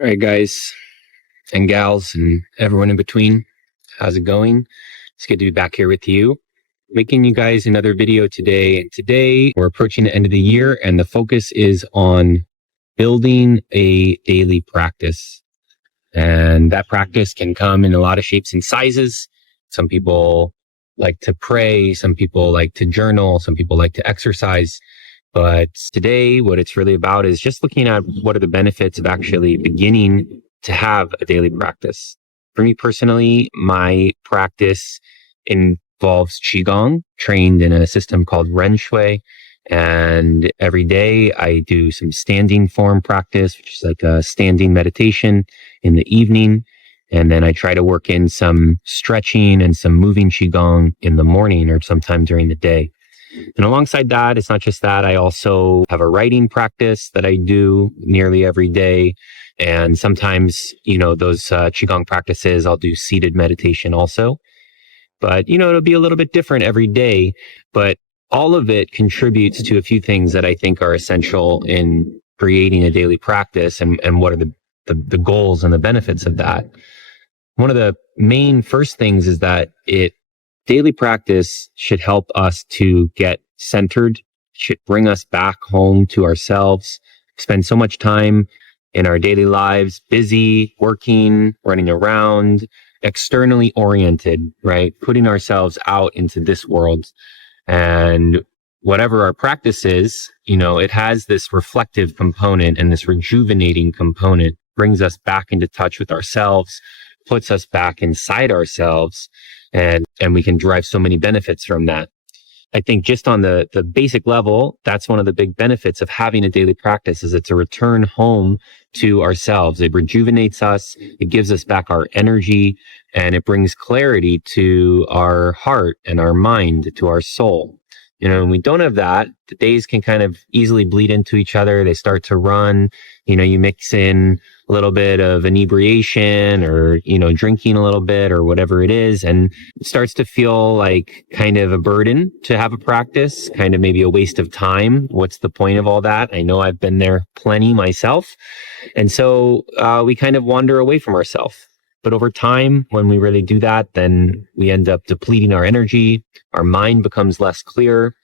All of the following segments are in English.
All right, guys and gals and everyone in between, how's it going? It's good to be back here with you, making you guys another video today. And today we're approaching the end of the year, and the focus is on building a daily practice. And that practice can come in a lot of shapes and sizes. Some people like to pray, some people like to journal, some people like to exercise. But today, what it's really about is just looking at what are the benefits of actually beginning to have a daily practice. For me personally, my practice involves Qigong, trained in a system called Ren Shui. And every day I do some standing form practice, which is like a standing meditation in the evening. And then I try to work in some stretching and some moving Qigong in the morning or sometime during the day. And alongside that, it's not just that. I also have a writing practice that I do nearly every day. And sometimes, those Qigong practices, I'll do seated meditation also. But, it'll be a little bit different every day. But all of it contributes to a few things that I think are essential in creating a daily practice and what are the goals and the benefits of that. One of the main first things is that daily practice should help us to get centered, should bring us back home to ourselves. Spend so much time in our daily lives, busy, working, running around, externally oriented, right? Putting ourselves out into this world. And whatever our practice is, it has this reflective component and this rejuvenating component, brings us back into touch with ourselves, puts us back inside ourselves, and we can derive so many benefits from that. I think just on the basic level, that's one of the big benefits of having a daily practice is it's a return home to ourselves. It rejuvenates us. It gives us back our energy, and it brings clarity to our heart and our mind, to our soul. When we don't have that, the days can kind of easily bleed into each other. They start to run. You mix in a little bit of inebriation or, drinking a little bit or whatever it is. And it starts to feel like kind of a burden to have a practice, kind of maybe a waste of time. What's the point of all that? I know I've been there plenty myself. And so we kind of wander away from ourselves. But over time, when we really do that, then we end up depleting our energy. Our mind becomes less clear.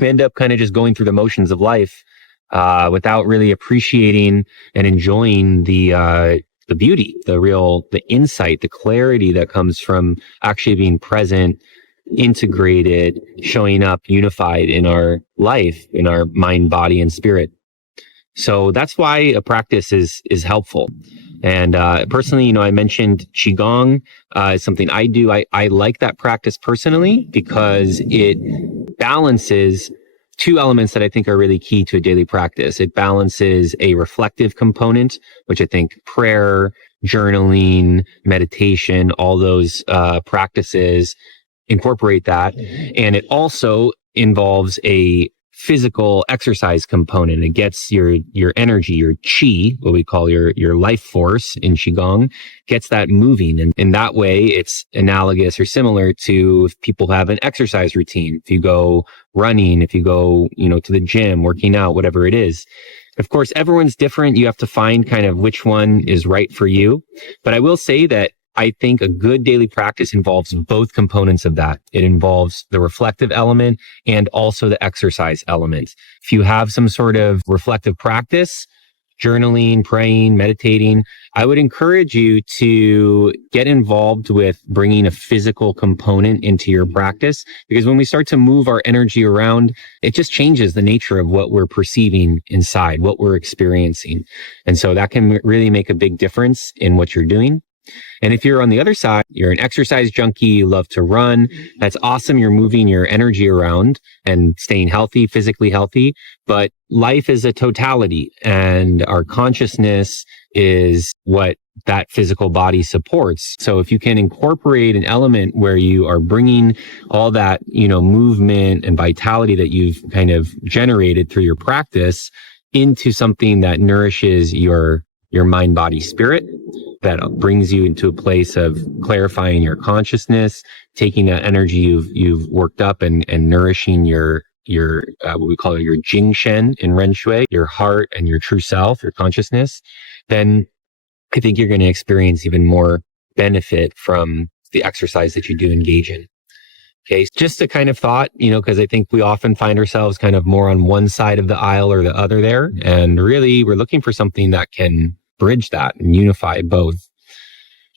We end up kind of just going through the motions of life without really appreciating and enjoying the beauty, the insight, the clarity that comes from actually being present, integrated, showing up unified in our life, in our mind, body, and spirit. So that's why a practice is helpful. And personally, I mentioned Qigong is something I do. I like that practice personally because it balances two elements that I think are really key to a daily practice. It balances a reflective component, which I think prayer, journaling, meditation, all those practices incorporate that. And it also involves a physical exercise component. It gets your energy, your qi, what we call your life force in Qigong, gets that moving. And in that way, it's analogous or similar to if people have an exercise routine. If you go running, if you go, to the gym, working out, whatever it is. Of course, everyone's different. You have to find kind of which one is right for you. But I will say that I think a good daily practice involves both components of that. It involves the reflective element and also the exercise element. If you have some sort of reflective practice, journaling, praying, meditating, I would encourage you to get involved with bringing a physical component into your practice, because when we start to move our energy around, it just changes the nature of what we're perceiving inside, what we're experiencing. And so that can really make a big difference in what you're doing. And if you're on the other side, you're an exercise junkie, you love to run, that's awesome. You're moving your energy around and staying healthy, physically healthy. But life is a totality, and our consciousness is what that physical body supports. So if you can incorporate an element where you are bringing all that, movement and vitality that you've kind of generated through your practice into something that nourishes your mind, body, spirit, that brings you into a place of clarifying your consciousness, taking that energy you've worked up and nourishing your what we call your Jing Shen in Ren Shui, your heart and your true self, your consciousness, then I think you're going to experience even more benefit from the exercise that you do engage in. Okay, just a kind of thought, because I think we often find ourselves kind of more on one side of the aisle or the other there. And really, we're looking for something that can bridge that and unify both.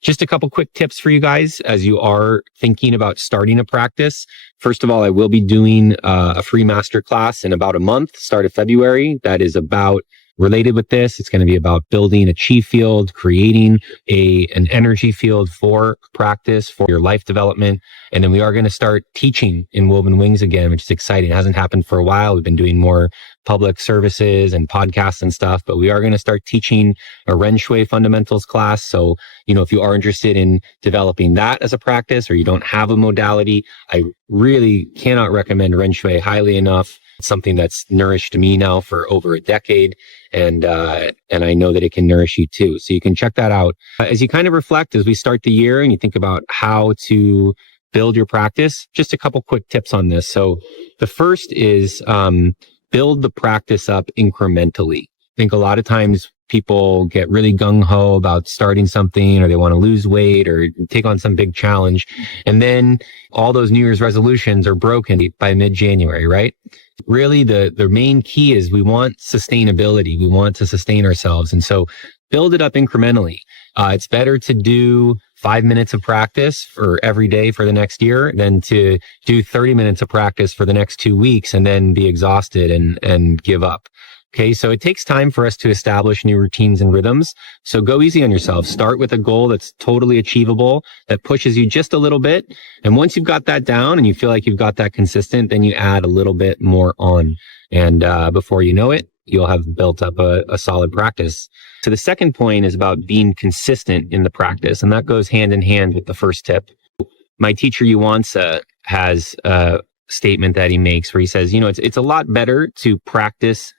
Just a couple quick tips for you guys as you are thinking about starting a practice. First of all, I will be doing a free masterclass in about a month, start of February. That is about related with this. It's going to be about building a chi field, creating an energy field for practice, for your life development. And then we are going to start teaching in Woven Wings again, which is exciting. It hasn't happened for a while. We've been doing more public services and podcasts and stuff, but we are going to start teaching a Ren Shui fundamentals class. So, if you are interested in developing that as a practice, or you don't have a modality, I really cannot recommend Ren Shui highly enough. It's something that's nourished me now for over a decade. And I know that it can nourish you too. So you can check that out. As you kind of reflect, as we start the year and you think about how to build your practice, just a couple quick tips on this. So the first is build the practice up incrementally. I think a lot of times people get really gung-ho about starting something, or they want to lose weight or take on some big challenge. And then all those New Year's resolutions are broken by mid-January, right? Really, the main key is we want sustainability. We want to sustain ourselves. And so build it up incrementally. It's better to do 5 minutes of practice for every day for the next year than to do 30 minutes of practice for the next 2 weeks and then be exhausted and give up. Okay, so it takes time for us to establish new routines and rhythms. So go easy on yourself. Start with a goal that's totally achievable, that pushes you just a little bit. And once you've got that down and you feel like you've got that consistent, then you add a little bit more on. And before you know it, you'll have built up a solid practice. So the second point is about being consistent in the practice. And that goes hand in hand with the first tip. My teacher, Yuansa, has a statement that he makes where he says, it's a lot better to practice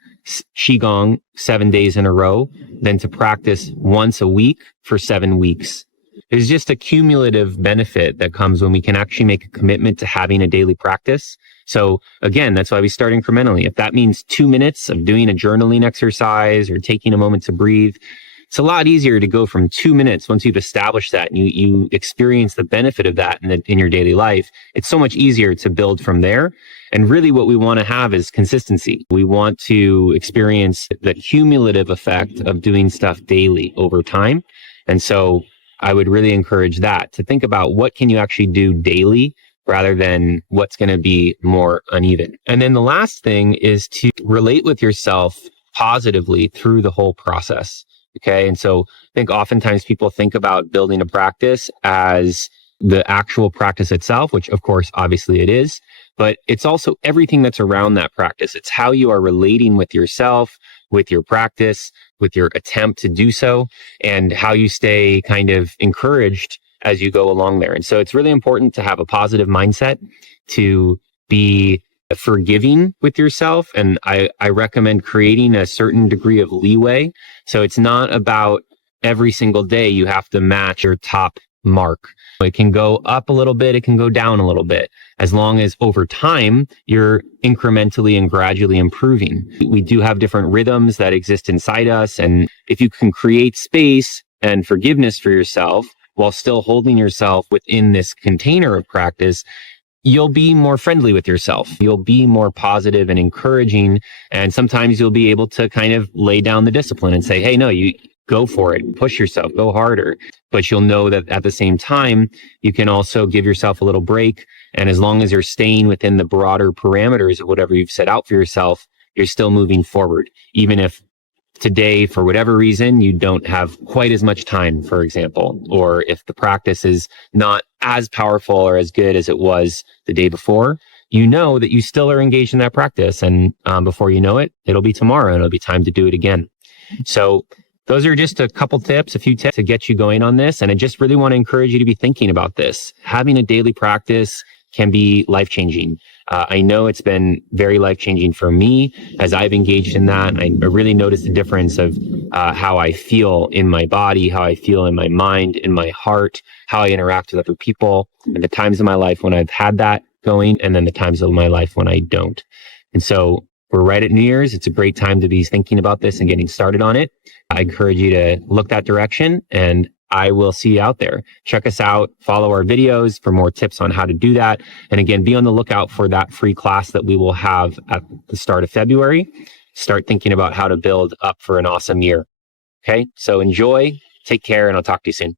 Qigong 7 days in a row than to practice once a week for 7 weeks. There's just a cumulative benefit that comes when we can actually make a commitment to having a daily practice. So again, that's why we start incrementally. If that means 2 minutes of doing a journaling exercise or taking a moment to breathe, it's a lot easier to go from 2 minutes once you've established that and you experience the benefit of that in your daily life. It's so much easier to build from there. And really what we want to have is consistency. We want to experience the cumulative effect of doing stuff daily over time. And so I would really encourage that, to think about what can you actually do daily rather than what's going to be more uneven. And then the last thing is to relate with yourself positively through the whole process. Okay. And so I think oftentimes people think about building a practice as the actual practice itself, which of course, obviously it is, but it's also everything that's around that practice. It's how you are relating with yourself, with your practice, with your attempt to do so, and how you stay kind of encouraged as you go along there. And so it's really important to have a positive mindset, to be forgiving with yourself. And I recommend creating a certain degree of leeway. So it's not about every single day you have to match your top mark. It can go up a little bit. It can go down a little bit, as long as over time you're incrementally and gradually improving. We do have different rhythms that exist inside us. And if you can create space and forgiveness for yourself while still holding yourself within this container of practice, you'll be more friendly with yourself. You'll be more positive and encouraging. And sometimes you'll be able to kind of lay down the discipline and say, hey, no, you go for it, push yourself, go harder. But you'll know that at the same time, you can also give yourself a little break. And as long as you're staying within the broader parameters of whatever you've set out for yourself, you're still moving forward. Even if today, for whatever reason, you don't have quite as much time, for example, or if the practice is not as powerful or as good as it was the day before, you know that you still are engaged in that practice. And before you know it, it'll be tomorrow and it'll be time to do it again. So those are just a few tips to get you going on this. And I just really want to encourage you to be thinking about this. Having a daily practice can be life-changing. I know it's been very life-changing for me as I've engaged in that. I really noticed the difference of how I feel in my body, how I feel in my mind, in my heart, how I interact with other people, and the times of my life when I've had that going, and then the times of my life when I don't. And so We're right at New Year's. It's a great time to be thinking about this and getting started on it. I encourage you to look that direction, and I will see you out there. Check us out, follow our videos for more tips on how to do that. And again, be on the lookout for that free class that we will have at the start of February. Start thinking about how to build up for an awesome year. Okay, so enjoy, take care, and I'll talk to you soon.